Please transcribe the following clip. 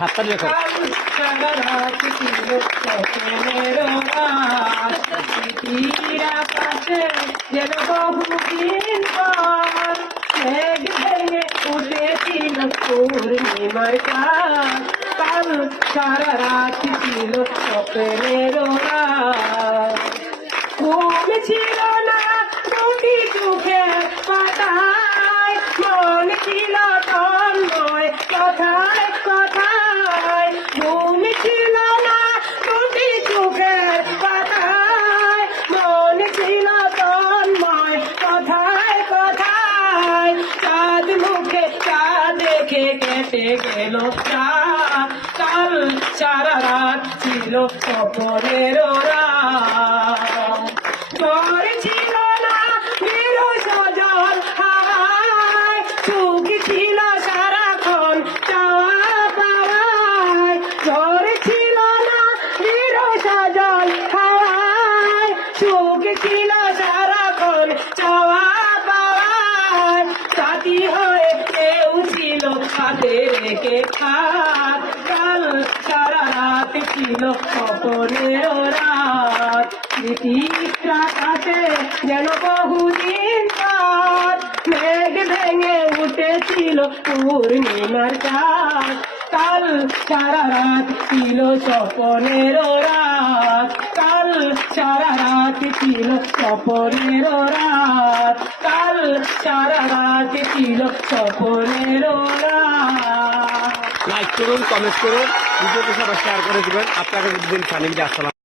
হাতটা রেখো। যেন বহুদিন পর মেঘ ভেঙে উঠেছিল পূর্ণিমার চাঁদ, কাল সারা রাত ছিল স্বপ্নের রাত। ঘুম ছিল না দুটি চোখের পাতায়, মন ছিল তন্ময় কথায় কথায়। ঘুম ছিল না দুটি চোখের পাতায়, মন ছিল তন্ময় কথায় কথায়। চাঁদ মুখে চাঁদ দেখে কেটে গেল রাত, কাল সারা রাত ছিল স্বপ্নের রাত। ঝড় ছিল না মেরু সজল হাওয়ায়, সুখ ছিল সারাক্ষণ চাওয়া পাওয়ায়। ঝড় ছিল না মেরু সজল হাওয়ায়, সুখ ছিল সারাক্ষণ চাওয়া পাওয়ায়। সাথী হয়ে কেউ ছিল হাতে রেখে হাত, কাল সারা রাত ছিল স্বপ্নের রাত। স্মৃতির আকাশে যেন বহুদিন পর মেঘ ভেঙে উঠেছিল পূর্ণিমার চাঁদ, কাল সারা রাত ছিল স্বপ্নের রাত। কাল সারা রাত ছিল স্বপ্নের রাত। কাল সারা রাত ছিল স্বপ্নের রাত। লাইক করুন, কমেন্ট করুন, ভিডিওটি সবাই শেয়ার করে দিবেন। আপনাকে দিন সানিম। আসসালাম।